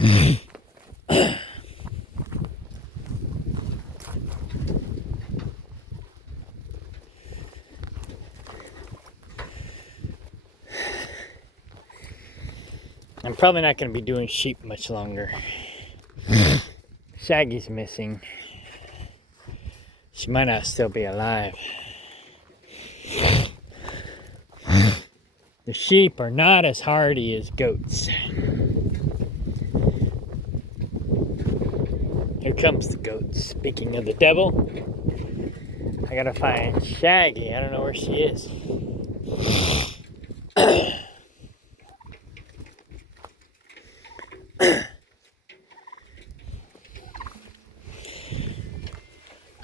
I'm probably not going to be doing sheep much longer. Shaggy's missing. She might not still be alive. The sheep are not as hardy as goats. Here comes the goats. Speaking of the devil, I gotta find Shaggy. I don't know where she is.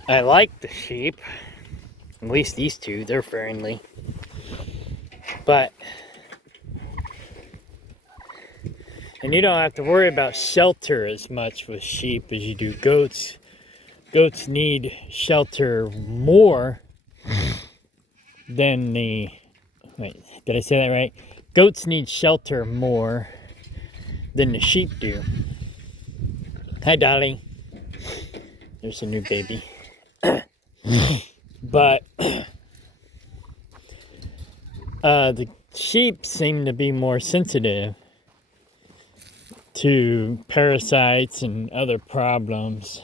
I like the sheep. At least these two, they're friendly. But, and you don't have to worry about shelter as much with sheep as you do goats. Goats need shelter more than the, wait, did I say that right? Goats need shelter more than the sheep do. Hi, Dolly. There's a new baby. But the sheep seem to be more sensitive to parasites and other problems.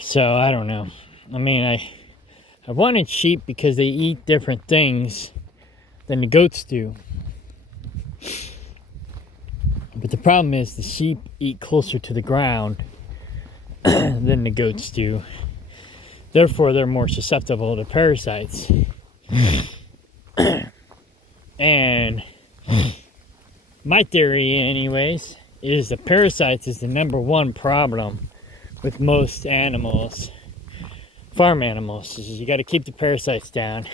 So I don't know. I mean, I wanted sheep because they eat different things than the goats do. But the problem is the sheep eat closer to the ground than the goats do. Therefore, they're more susceptible to parasites. And my theory, anyways, is the parasites is the #1 problem with most animals, farm animals. Is you got to keep the parasites down.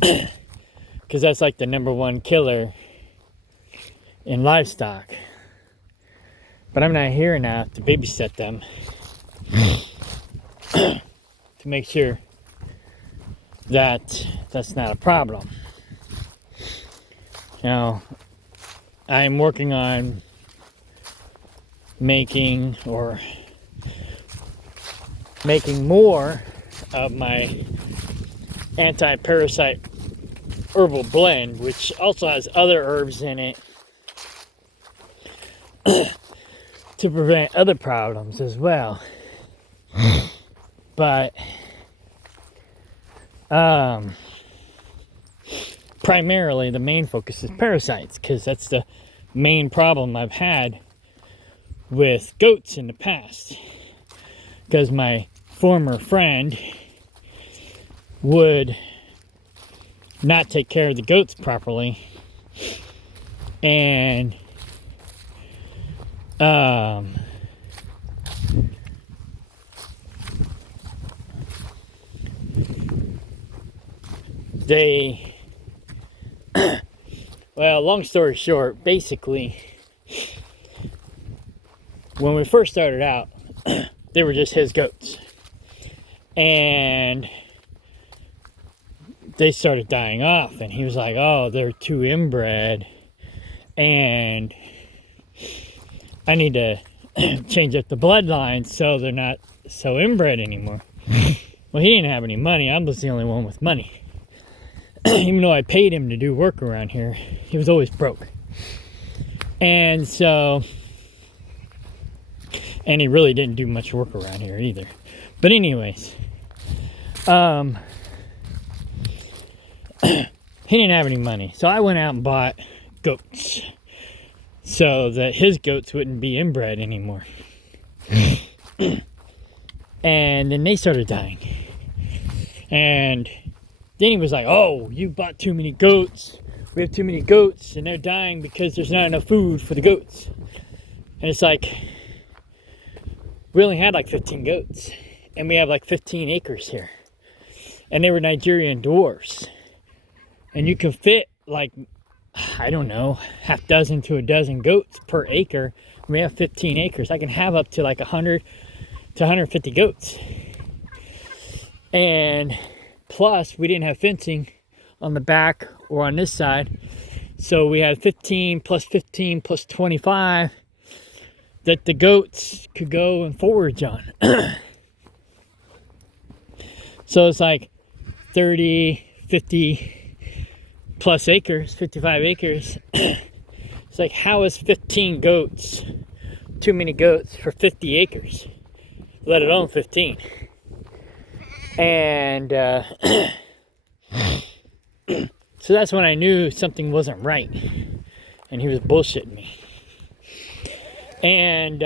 Because that's like the #1 killer in livestock. But I'm not here now to babysit them to make sure that that's not a problem. Now, I'm working on making more of my anti-parasite herbal blend, which also has other herbs in it to prevent other problems as well. But primarily the main focus is parasites, because that's the main problem I've had with goats in the past. Because my former friend would not take care of the goats properly, and they well, long story short, basically when we first started out they were just his goats, and they started dying off, and he was like, oh, they're too inbred and I need to change up the bloodline so they're not so inbred anymore. Well, he didn't have any money. I was the only one with money. Even though I paid him to do work around here, he was always broke. And so, and he really didn't do much work around here either. But anyways, he didn't have any money. So I went out and bought goats so that his goats wouldn't be inbred anymore. And then they started dying. And then he was like, oh, you bought too many goats. We have too many goats and they're dying because there's not enough food for the goats. And it's like, we only had like 15 goats. And we have like 15 acres here. And they were Nigerian dwarfs. And you can fit like, I don't know, half dozen to a dozen goats per acre. We have 15 acres. I can have up to like 100 to 150 goats. And plus, we didn't have fencing on the back or on this side. So we had 15 plus 25 that the goats could go and forage on. So it's like 30, 50 plus acres, 55 acres. It's like, how is 15 goats too many goats for 50 acres, let alone 15? And so that's when I knew something wasn't right, and he was bullshitting me. And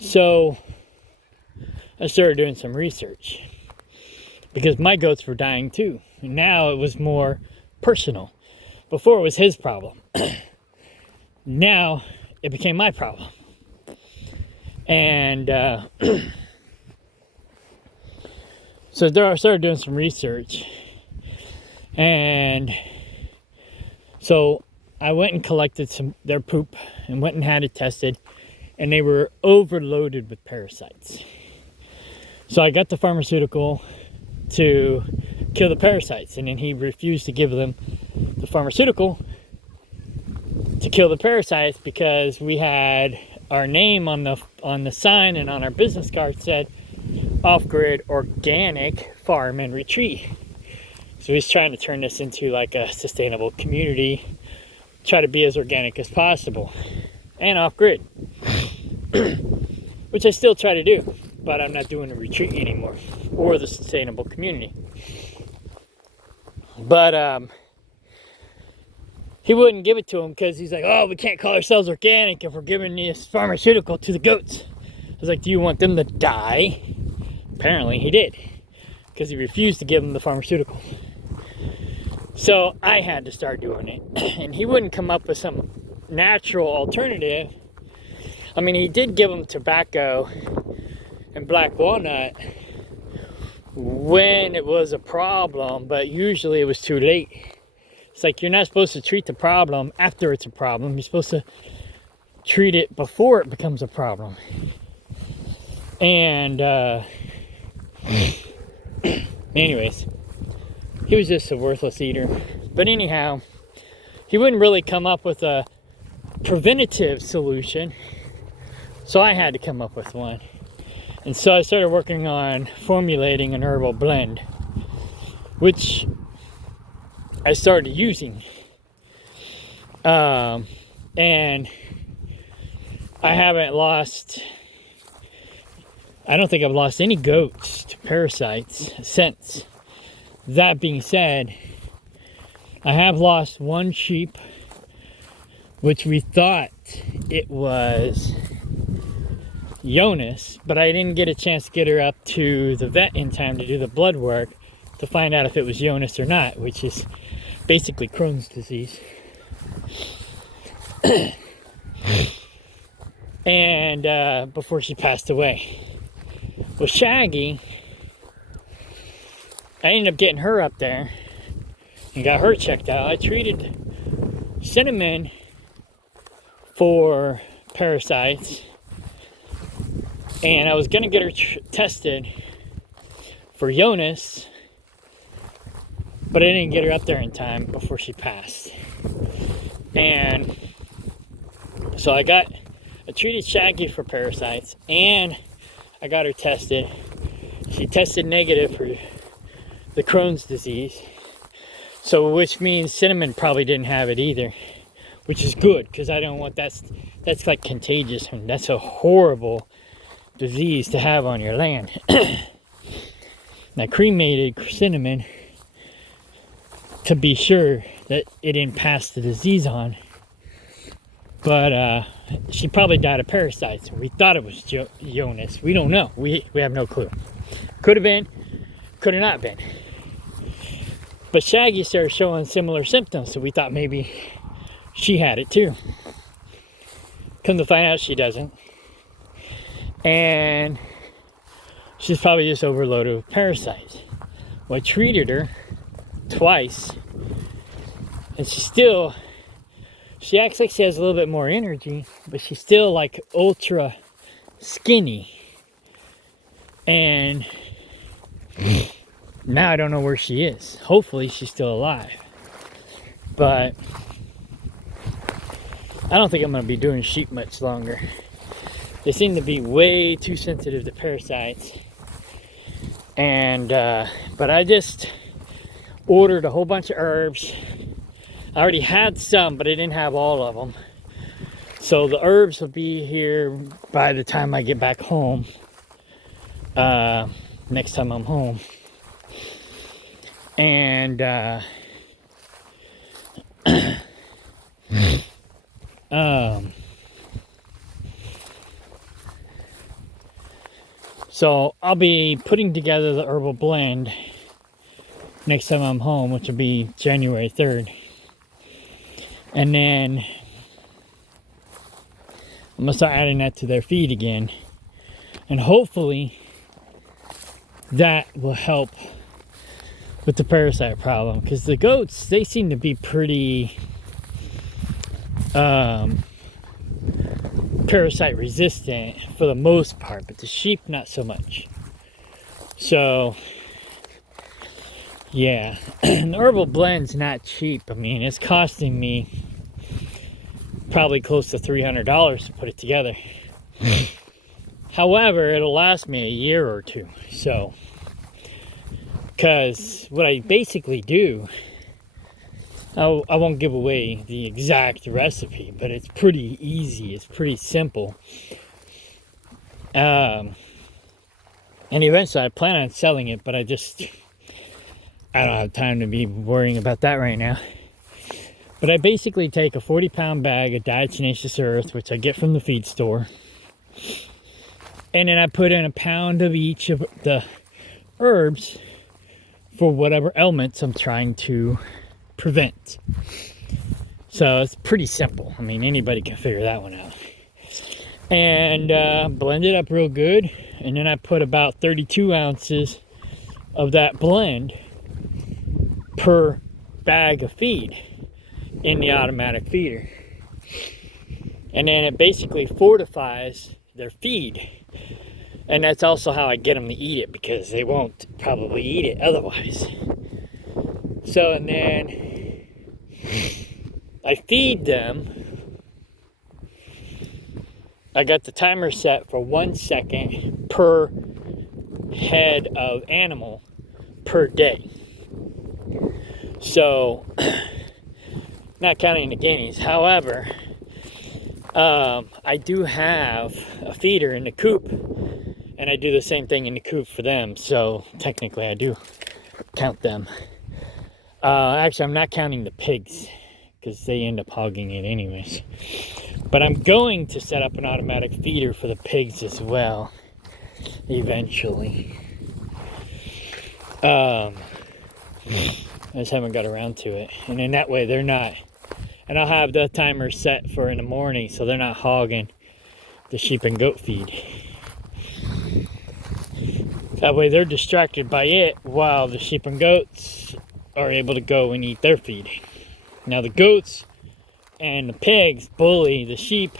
so I started doing some research, because my goats were dying too. And now it was more personal. Before it was his problem. Now it became my problem. And so there I started doing some research. And so I went and collected their poop and went and had it tested, and they were overloaded with parasites. So I got the pharmaceutical to kill the parasites, and then he refused to give them the pharmaceutical to kill the parasites because we had our name on the sign and on our business card said off-grid organic farm and retreat. So he's trying to turn this into like a sustainable community, try to be as organic as possible and off-grid, which I still try to do, but I'm not doing the retreat anymore or the sustainable community. But he wouldn't give it to him because he's like, oh, we can't call ourselves organic if we're giving this pharmaceutical to the goats. I was like, do you want them to die? Apparently he did, because he refused to give them the pharmaceutical. So I had to start doing it. And he wouldn't come up with some natural alternative. I mean, he did give them tobacco and black walnut when it was a problem, but usually it was too late. It's like, you're not supposed to treat the problem after it's a problem. You're supposed to treat it before it becomes a problem. And anyways, he was just a worthless eater. But anyhow, he wouldn't really come up with a preventative solution, so I had to come up with one. And so I started working on formulating an herbal blend, which I started using. And I don't think I've lost any goats to parasites since. That being said, I have lost one sheep, which we thought it was Jonas, but I didn't get a chance to get her up to the vet in time to do the blood work to find out if it was Jonas or not, which is basically Crohn's disease. And before she passed away. Well, Shaggy, I ended up getting her up there and got her checked out. I treated Cinnamon for parasites, and I was gonna get her tested for Jonas, but I didn't get her up there in time before she passed. And so I treated Shaggy for parasites, and I got her tested. She tested negative for the Crohn's disease, so which means Cinnamon probably didn't have it either, which is good, because I don't want that's like contagious, and that's a horrible disease to have on your land. And I cremated Cinnamon to be sure that it didn't pass the disease on, but she probably died of parasites. We thought it was Jonas. We don't know. We have no clue. Could have been, could have not been. But Shaggy started showing similar symptoms, so we thought maybe she had it too. Come to find out, she doesn't. And she's probably just overloaded with parasites. Well, I treated her twice, and she acts like she has a little bit more energy, but she's still like ultra skinny. And Now I don't know where she is. Hopefully she's still alive. But I don't think I'm going to be doing sheep much longer. They seem to be way too sensitive to parasites. And, but I just ordered a whole bunch of herbs. I already had some, but I didn't have all of them. So the herbs will be here by the time I get back home. Next time I'm home. And, so I'll be putting together the herbal blend next time I'm home, which will be January 3rd. And then I'm gonna start adding that to their feed again. And hopefully that will help with the parasite problem. Because the goats, they seem to be pretty parasite resistant for the most part, but the sheep not so much. So yeah, the herbal blend's not cheap. I mean, it's costing me probably close to $300 to put it together. However, it'll last me a year or two. So, because what I basically do, I won't give away the exact recipe, but it's pretty easy. It's pretty simple. And eventually I plan on selling it, but I don't have time to be worrying about that right now. But I basically take a 40-pound bag of diatomaceous earth, which I get from the feed store. And then I put in a pound of each of the herbs for whatever ailments I'm trying to prevent. So it's pretty simple. I mean, anybody can figure that one out. And blend it up real good. And then I put about 32 ounces of that blend per bag of feed in the automatic feeder. And then it basically fortifies their feed. And that's also how I get them to eat it, because they won't probably eat it otherwise. So, and then I feed them. I got the timer set for 1 second per head of animal per day. So, not counting the guineas. However, I do have a feeder in the coop, and I do the same thing in the coop for them. So technically I do count them. Actually, I'm not counting the pigs, because they end up hogging it anyways. But I'm going to set up an automatic feeder for the pigs as well, eventually. I just haven't got around to it. And in that way, they're not... And I'll have the timer set for in the morning, so they're not hogging the sheep and goat feed. That way they're distracted by it while the sheep and goats are able to go and eat their feed. Now the goats and the pigs bully the sheep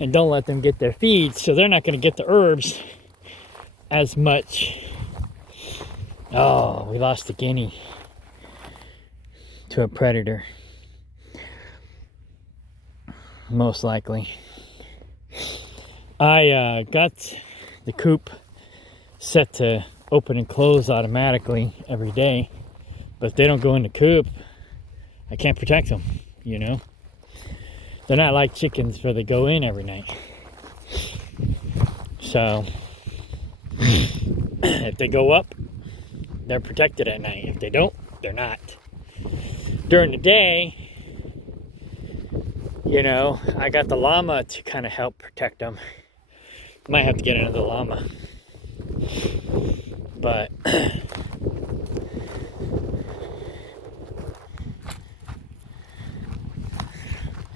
and don't let them get their feed, so they're not going to get the herbs as much. Oh, we lost a guinea to a predator. Most likely. I got the coop set to open and close automatically every day, but if they don't go in the coop, I can't protect them, you know. They're not like chickens where they go in every night. So if they go up, they're protected at night. If they don't, they're not. During the day, you know, I got the llama to kind of help protect them. Might have to get another llama. But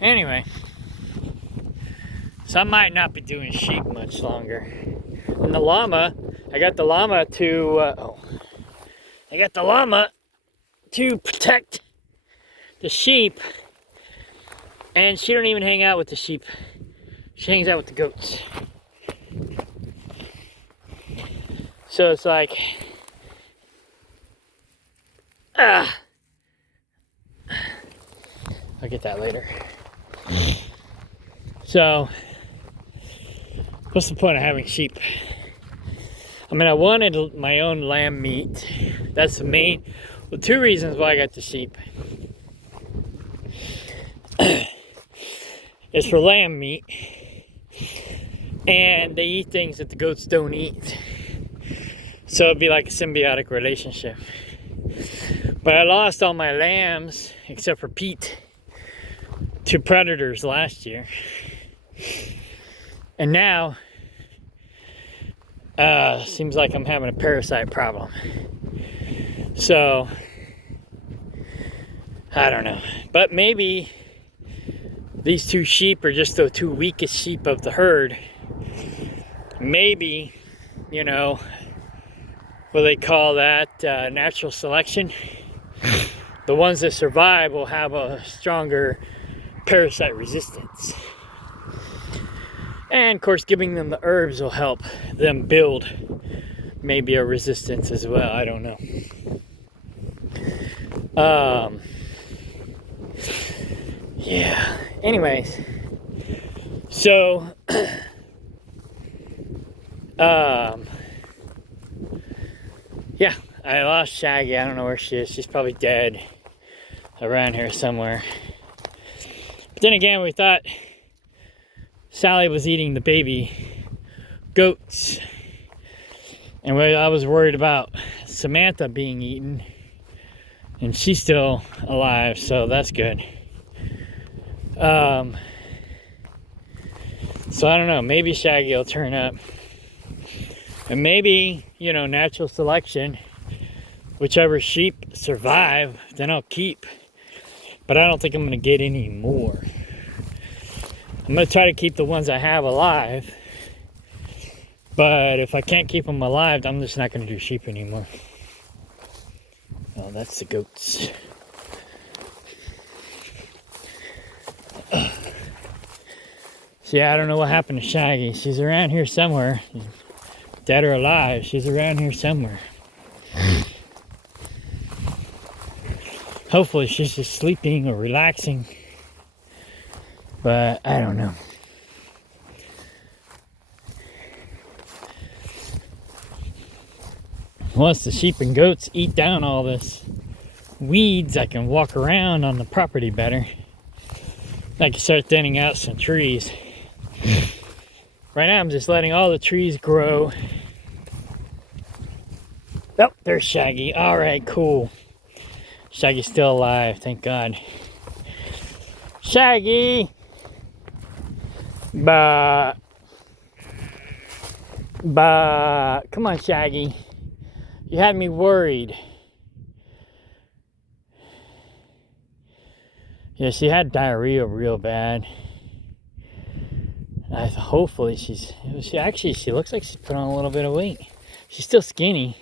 anyway, so I might not be doing sheep much longer. And the llama, I got the llama to protect the sheep. And she don't even hang out with the sheep. She hangs out with the goats. So it's like, Ah, I'll get that later. So, what's the point of having sheep? I mean, I wanted my own lamb meat. That's the main, well, two reasons why I got the sheep. It's for lamb meat, and they eat things that the goats don't eat. So it'd be like a symbiotic relationship. But I lost all my lambs, except for Pete, to predators last year. And now, seems like I'm having a parasite problem. So, I don't know. But maybe these two sheep are just the two weakest sheep of the herd. Maybe, you know, what they call that, natural selection. The ones that survive will have a stronger parasite resistance. And of course, giving them the herbs will help them build maybe a resistance as well. I don't know. Yeah. Anyways, so yeah, I lost Shaggy. I don't know where she is. She's probably dead around here somewhere. But then again, we thought Sally was eating the baby goats. And I was worried about Samantha being eaten. And she's still alive, so that's good. So I don't know, maybe Shaggy will turn up. And maybe, you know, natural selection, whichever sheep survive, then I'll keep. But I don't think I'm going to get any more. I'm going to try to keep the ones I have alive. But if I can't keep them alive, I'm just not going to do sheep anymore. Oh, that's the goats. So yeah, I don't know what happened to Shaggy. She's around here somewhere. Dead or alive, she's around here somewhere. Hopefully she's just sleeping or relaxing. But I don't know. Once the sheep and goats eat down all this weeds, I can walk around on the property better. I can start thinning out some trees. Right now I'm just letting all the trees grow. Oh, there's Shaggy. Alright, cool. Shaggy's still alive, thank God. Shaggy! Bah. Come on, Shaggy. You had me worried. Yeah, she had diarrhea real bad. Hopefully she looks like she's put on a little bit of weight. She's still skinny.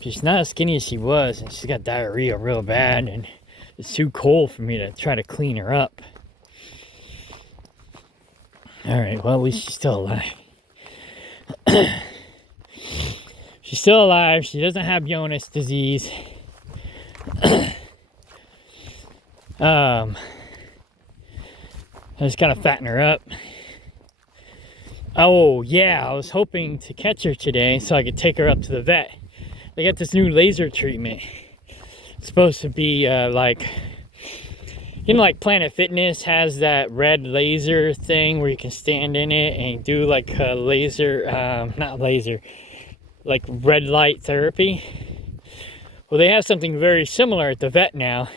She's not as skinny as she was, and she's got diarrhea real bad, and it's too cold for me to try to clean her up. Alright, well, at least she's still alive. She's still alive. She doesn't have Jonas disease. I just gotta fatten her up. Oh yeah, I was hoping to catch her today so I could take her up to the vet. They got this new laser treatment. It's supposed to be like, you know, like Planet Fitness has that red laser thing where you can stand in it and do like a laser, not laser, like red light therapy. Well, they have something very similar at the vet now,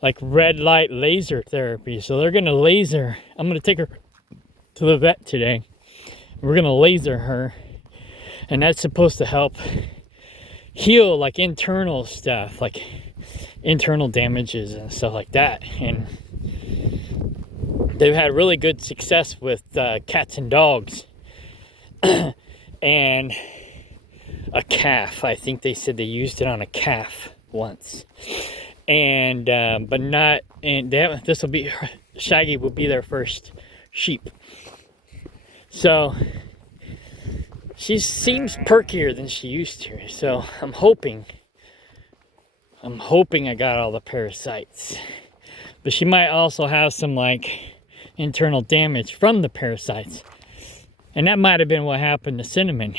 like red light laser therapy. So they're gonna laser. I'm gonna take her to the vet today. We're gonna laser her, and that's supposed to help heal like internal stuff, like internal damages and stuff like that. And they've had really good success with cats and dogs. And a calf. I think they said they used it on a calf once. And but not, and this will be, Shaggy will be their first sheep. So she seems perkier than she used to. So I'm hoping I'm hoping I got all the parasites. But she might also have some like internal damage from the parasites. And that might have been what happened to Cinnamon.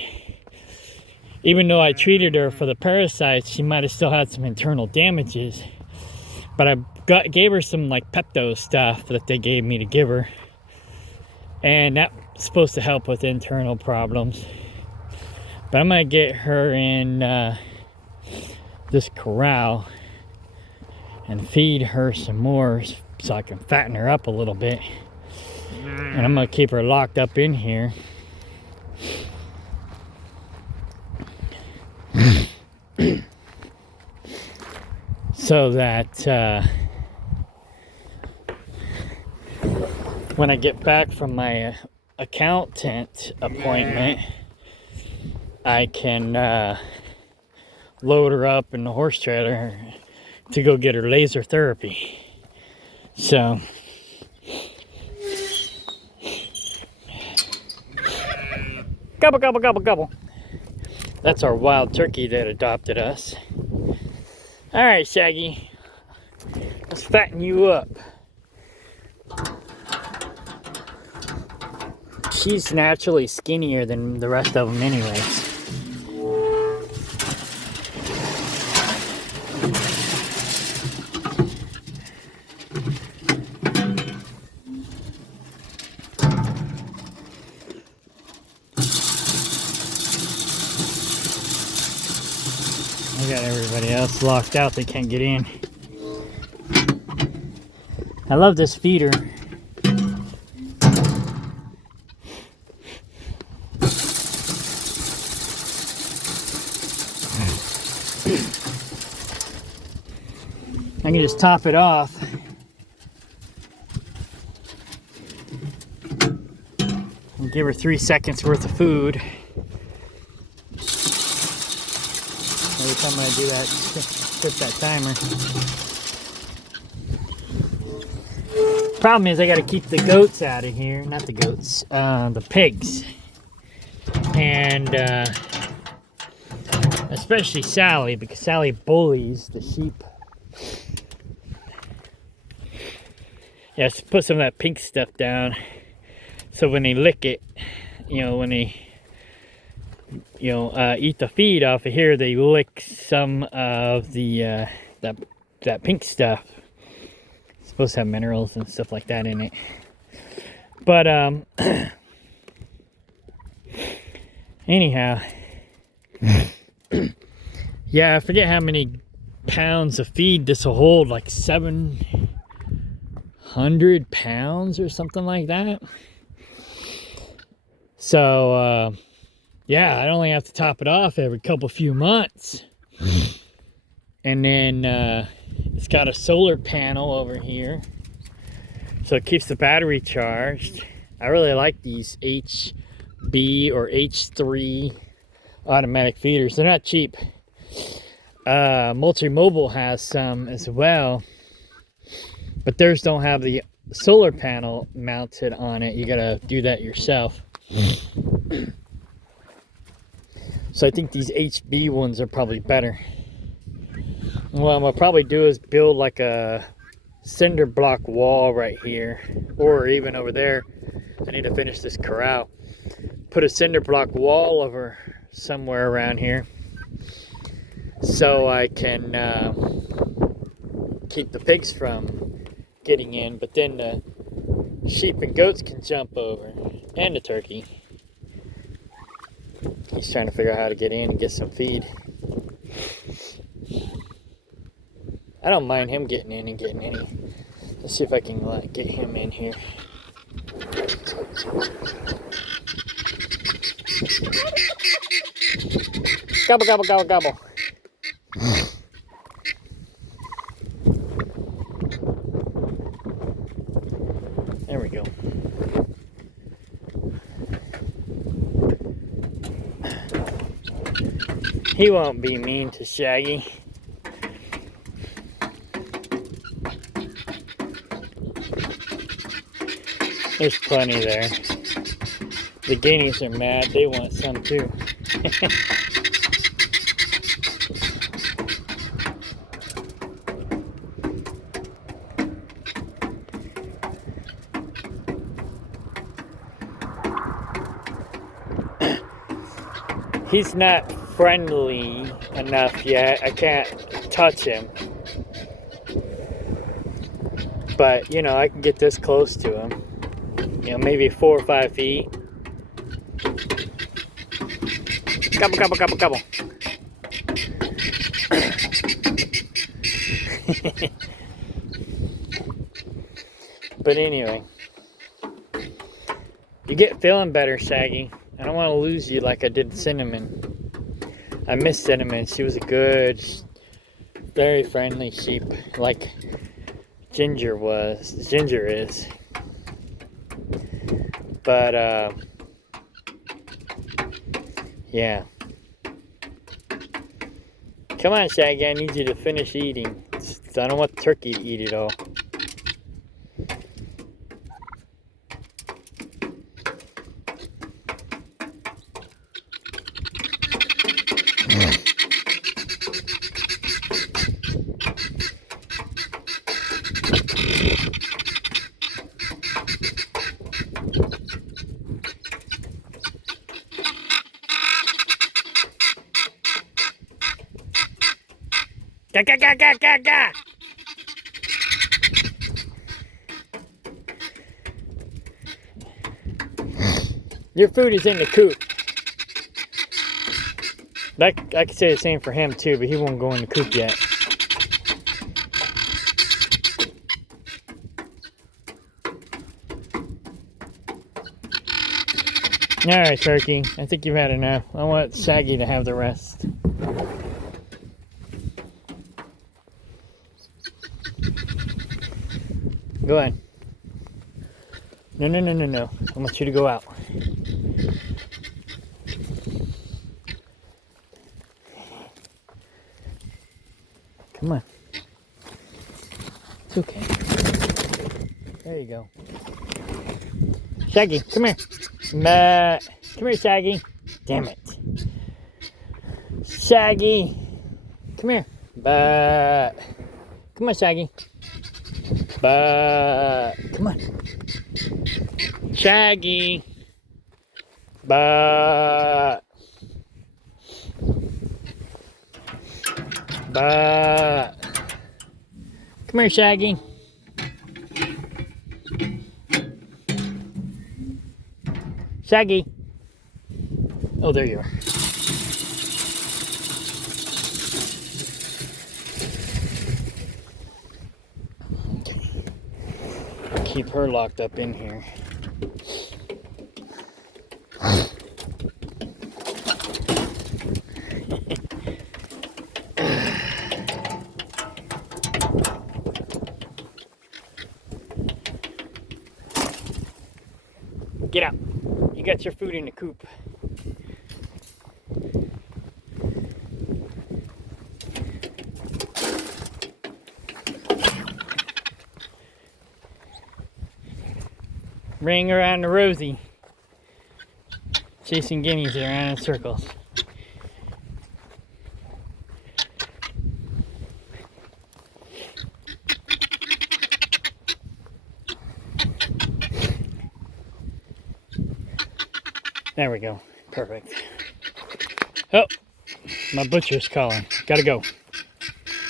Even though I treated her for the parasites, she might have still had some internal damages. But I gave her some like Pepto stuff that they gave me to give her. And that's supposed to help with internal problems. But I'm going to get her in this corral and feed her some more so I can fatten her up a little bit. And I'm going to keep her locked up in here. So that when I get back from my accountant appointment, I can load her up in the horse trailer to go get her laser therapy. So gobble, gobble, gobble, gobble. That's our wild turkey that adopted us. All right, Shaggy, let's fatten you up. She's naturally skinnier than the rest of them anyways. I got everybody else locked out, they can't get in. I love this feeder. I can just top it off. And give her 3 seconds worth of food. Every time I do that, set that timer. Problem is I gotta keep the goats out of here. Not the goats, the pigs. And especially Sally, because Sally bullies the sheep. Yeah, so put some of that pink stuff down so when they lick it, when they eat the feed off of here, they lick some of the that pink stuff. It's supposed to have minerals and stuff like that in it. But anyhow, yeah, I forget how many pounds of feed this will hold, like 700 pounds or something like that. So yeah, I'd only have to top it off every few months. And then it's got a solar panel over here, so it keeps the battery charged. I really like these HB or H3 automatic feeders. They're not cheap. Multimobile has some as well, but theirs don't have the solar panel mounted on it. You gotta do that yourself. So I think these HB ones are probably better. What I'm gonna probably do is build like a cinder block wall right here, or even over there. I need to finish this corral. Put a cinder block wall over somewhere around here so I can keep the pigs from getting in, but then the sheep and goats can jump over, and the turkey. He's trying to figure out how to get in and get some feed. I don't mind him getting in and getting any. Let's see if I can get him in here. Gobble, gobble, gobble, gobble. There we go. He won't be mean to Shaggy. There's plenty there. The guineas are mad. They want some too. He's not friendly enough yet. I can't touch him. But, you know, I can get this close to him. You know, maybe 4 or 5 feet. Gobble, gobble, gobble, gobble. But anyway, you get feeling better, Shaggy. I don't want to lose you like I did Cinnamon. I miss Cinnamon. She was a good, very friendly sheep, like Ginger is. But yeah. Come on, Shaggy. I need you to finish eating. I don't want the turkey to eat it all. Ga ga ga ga ga ga! Your food is in the coop. I could say the same for him too, but he won't go in the coop yet. Alright, turkey. I think you've had enough. I want Shaggy to have the rest. Go ahead. No, no, no, no, no. I want you to go out. Come on. It's okay. There you go. Shaggy, come here. Come here, Shaggy. Damn it. Shaggy. Come here. Come on, Shaggy. Come on. Shaggy. Come here, Shaggy. Shaggy. Oh, there you are. Okay. Keep her locked up in here. Get out. You got your food in the coop. Ring around the rosy. Chasing guineas around in circles. There we go. Perfect. Oh, my butcher's calling. Gotta go.